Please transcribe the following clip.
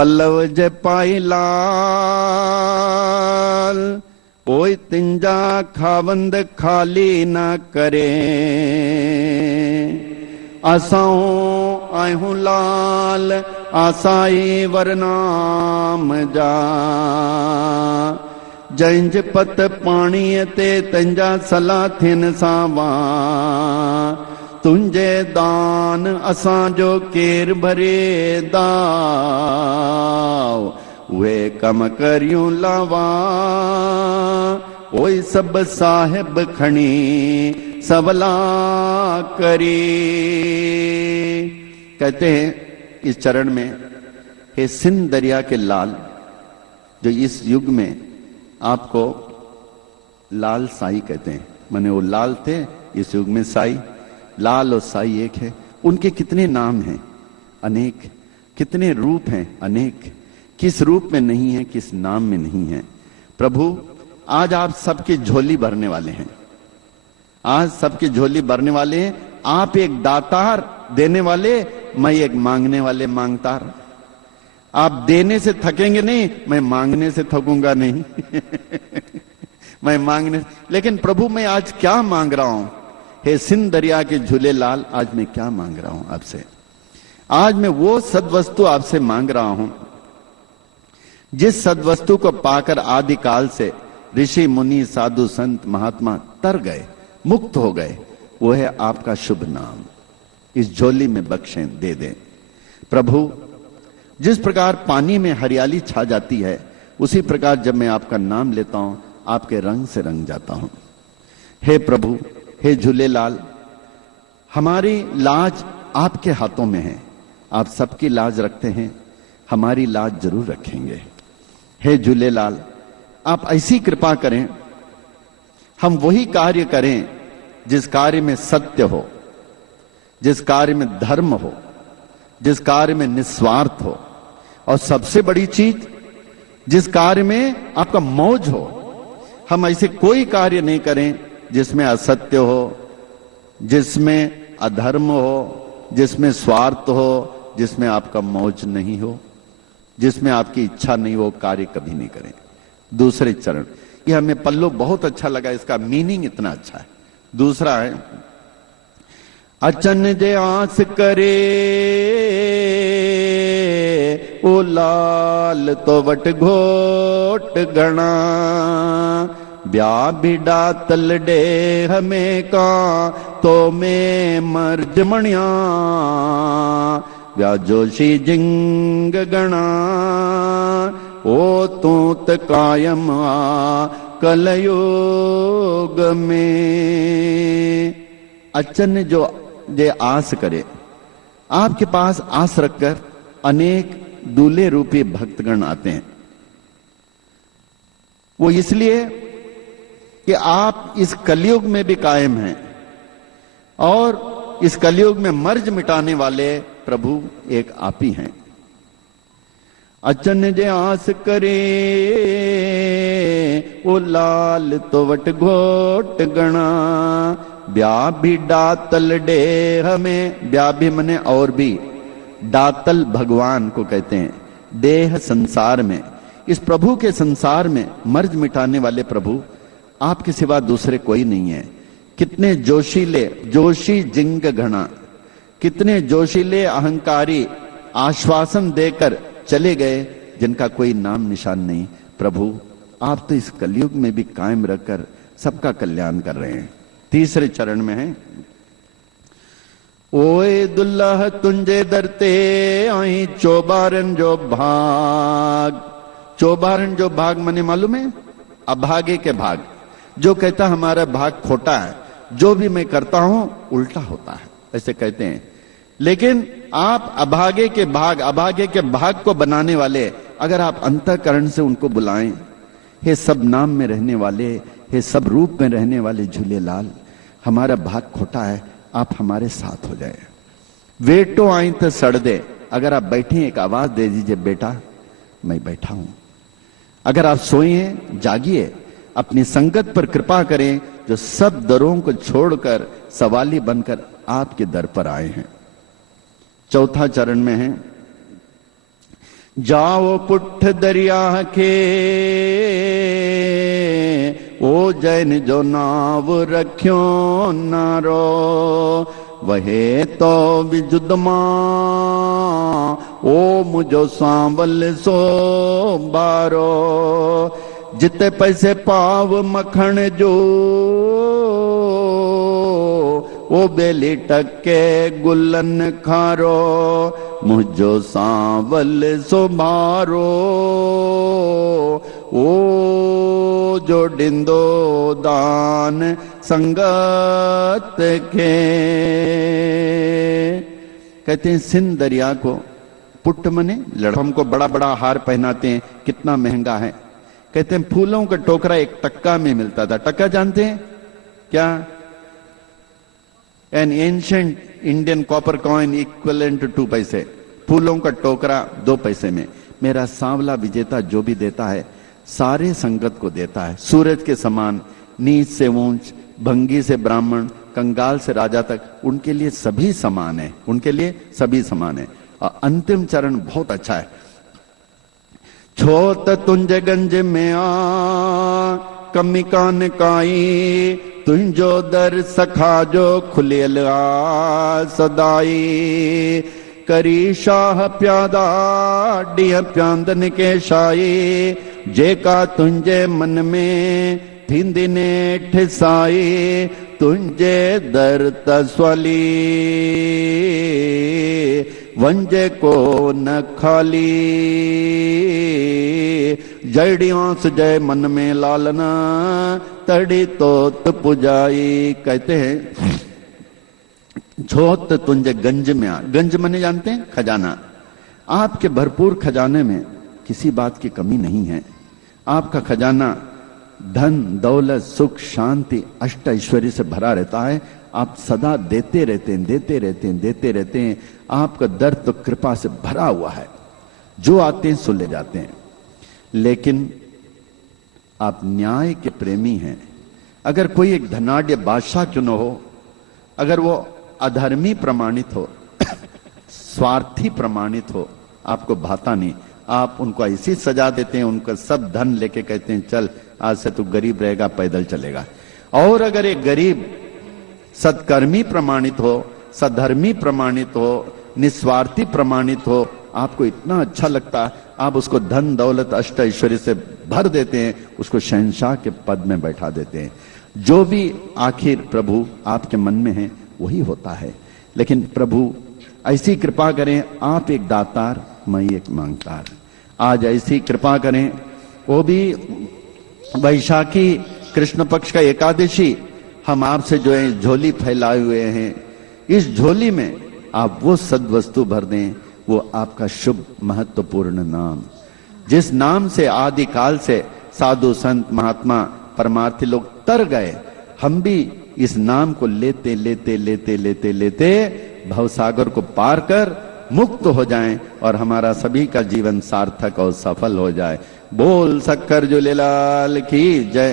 पल्लव जय पाई लाल, ओय तिंजा खावंद खाली न करे। असाऊं आयूं लाल आसाई वरनाम जा, जंज पत पाणीअ ते तंजा सला थियन सावा। तुंहिंजे दान असांजो केर भरे दाव, उहे कम करियूं लावा। ओए सब साहिब खणी सवला करी। कहते हैं इस चरण में, हे सिंध दरिया के लाल, जो इस युग में आपको लाल साई कहते हैं, माने वो लाल थे, इस युग में साई। लाल और साई एक है। उनके कितने नाम हैं? अनेक। कितने रूप हैं? अनेक। किस रूप में नहीं है, किस नाम में नहीं है? प्रभु आज आप सबकी झोली भरने वाले हैं। आज सबकी झोली भरने वाले हैं। आप एक दातार देने वाले, मैं एक मांगने वाले मांगतार। आप देने से थकेंगे नहीं, मैं मांगने से थकूंगा नहीं। मैं मांगने, लेकिन प्रभु मैं आज क्या मांग रहा हूं? हे सिंध दरिया के झूले लाल, आज मैं क्या मांग रहा हूं आपसे? आज मैं वो सद्वस्तु आपसे मांग रहा हूं जिस सद्वस्तु को पाकर आदि काल से ऋषि मुनि साधु संत महात्मा तर गए, मुक्त हो गए। वो है आपका शुभ नाम। इस झोली में बख्शें, दे दें प्रभु। जिस प्रकार पानी में हरियाली छा जाती है, उसी प्रकार जब मैं आपका नाम लेता हूं, आपके रंग से रंग जाता हूं। हे प्रभु, हे झूलेलाल, हमारी लाज आपके हाथों में है। आप सबकी लाज रखते हैं, हमारी लाज जरूर रखेंगे। हे झूलेलाल, आप ऐसी कृपा करें, हम वही कार्य करें जिस कार्य में सत्य हो, जिस कार्य में धर्म हो, जिस कार्य में निस्वार्थ हो, और सबसे बड़ी चीज जिस कार्य में आपका मौज हो। हम ऐसे कोई कार्य नहीं करें जिसमें असत्य हो, जिसमें अधर्म हो, जिसमें स्वार्थ हो, जिसमें आपका मौज नहीं हो, जिसमें आपकी इच्छा नहीं हो, कार्य कभी नहीं करें। दूसरे चरण, ये हमें पल्लू बहुत अच्छा लगा, इसका मीनिंग इतना अच्छा है। दूसरा है, अचन जे आस करे ओ लाल तो वट घोट गणा। ब्याह बिडा तलडे हमें का तो में मर्ज मणिया। ब्याह जोशी जिंग गणा ओ तूत कायम आ कलयुग में। अचन जो जे आस करे, आपके पास आस रखकर अनेक दूल्हे रूपी भक्तगण आते हैं। वो इसलिए कि आप इस कलयुग में भी कायम हैं, और इस कलयुग में मर्ज मिटाने वाले प्रभु एक आप ही हैं। अचन जे आस करे ओ लाल तो वट घोट गणा। ब्याह भी डातल डे हमें। ब्याह भी मने और भी, डातल भगवान को कहते हैं। देह संसार में, इस प्रभु के संसार में मर्ज मिटाने वाले प्रभु आपके सिवा दूसरे कोई नहीं है। कितने जोशीले, जोशी जिंग घना, कितने जोशीले अहंकारी आश्वासन देकर चले गए, जिनका कोई नाम निशान नहीं। प्रभु आप तो इस कलयुग में भी कायम रहकर सबका कल्याण कर रहे हैं। तीसरे चरण में है, ओए दुल्लह तुंजे दरते आई चौबारन जो भाग। चौबारन जो भाग मने मालूम है? अभागे के भाग। जो कहता हमारा भाग खोटा है, जो भी मैं करता हूं उल्टा होता है, ऐसे कहते हैं। लेकिन आप अभागे के भाग को बनाने वाले, अगर आप अंतःकरण से उनको बुलाएं, हे सब नाम में रहने वाले, हे सब रूप में रहने वाले झूलेलाल, हमारा भाग खोटा है, आप हमारे साथ हो जाए। वेटो आई तो सड़ दे। अगर आप बैठे एक आवाज दे दीजिए, बेटा मैं बैठा हूं। अगर आप सोए हैं, जागिए, अपनी संगत पर कृपा करें, जो सब दरों को छोड़कर सवाली बनकर आपके दर पर आए हैं। चौथा चरण में है, जाओ पुठ दरिया के ओ जैन जो नाव रख्यो नारो वहे तो विजुदमा ओ मुझो सांवल सो बारो जिते पैसे पाव मखण जो ओ बेली टके गुलन खारो मुझो सांवल सो बारो ओ जो डिंदो दान संगत के। कहते हैं सिंध दरिया को पुट्ट मने लड़कों को बड़ा बड़ा हार पहनाते हैं, कितना महंगा है। कहते हैं फूलों का टोकरा एक टक्का में मिलता था। टक्का जानते हैं क्या? An ancient Indian copper coin equivalent to 2 पैसे। फूलों का टोकरा 2 पैसे में। मेरा सांवला विजेता जो भी देता है सारे संगत को देता है, सूरज के समान, नीच से ऊंच, भंगी से ब्राह्मण, कंगाल से राजा तक, उनके लिए सभी समान है, उनके लिए सभी समान है। और अंतिम चरण बहुत अच्छा है। छोत तुंज गंज में आ कमी कान काई तुंजो दर सखा जो खुलेल आ सदाई करी शाह प्यादा डिय प्यांदन के शाई जेका तुंजे मन में थींदिने ठिसाई तुंजे दर तस्वली वंजे को न खाली जड़ियों से जय मन में लालना तड़ी तोत पुजाई। कहते हैं छोत तुंजे गंज में आ। गंज मने जानते हैं? खजाना। आपके भरपूर खजाने में किसी बात की कमी नहीं है। आपका खजाना धन दौलत सुख शांति अष्ट ऐश्वर्य से भरा रहता है। आप सदा देते रहते हैं, देते रहते हैं, देते रहते हैं। आपका दर तो कृपा से भरा हुआ है, जो आते हैं सो ले जाते हैं। लेकिन आप न्याय के प्रेमी हैं। अगर कोई एक धनाढ्य बादशाह क्यों न हो, अगर वो अधर्मी प्रमाणित हो, स्वार्थी प्रमाणित हो, आपको भाता नहीं। आप उनको ऐसी सजा देते हैं, उनका सब धन लेके कहते हैं चल आज से तू गरीब रहेगा, पैदल चलेगा। और अगर एक गरीब सत्कर्मी प्रमाणित हो, सधर्मी प्रमाणित हो, निस्वार्थी प्रमाणित हो, आपको इतना अच्छा लगता, आप उसको धन दौलत अष्ट ऐश्वर्य से भर देते हैं, उसको शहंशाह के पद में बैठा देते हैं। जो भी आखिर प्रभु आपके मन में है वही होता है। लेकिन प्रभु ऐसी कृपा करें, आप एक दातार मैं एक मांगतार। आज ऐसी कृपा करें, वो भी वैशाखी कृष्ण पक्ष का एकादशी, हम आपसे जो है झोली फैलाए हुए हैं। इस झोली में आप वो सद्वस्तु भर दें, वो आपका शुभ महत्वपूर्ण नाम, जिस नाम से आदि काल से साधु संत महात्मा परमार्थी लोग तर गए। हम भी इस नाम को लेते लेते लेते लेते लेते भवसागर को पार कर मुक्त हो जाएं और हमारा सभी का जीवन सार्थक और सफल हो जाए। बोल शक्कर झूलेलाल की जय।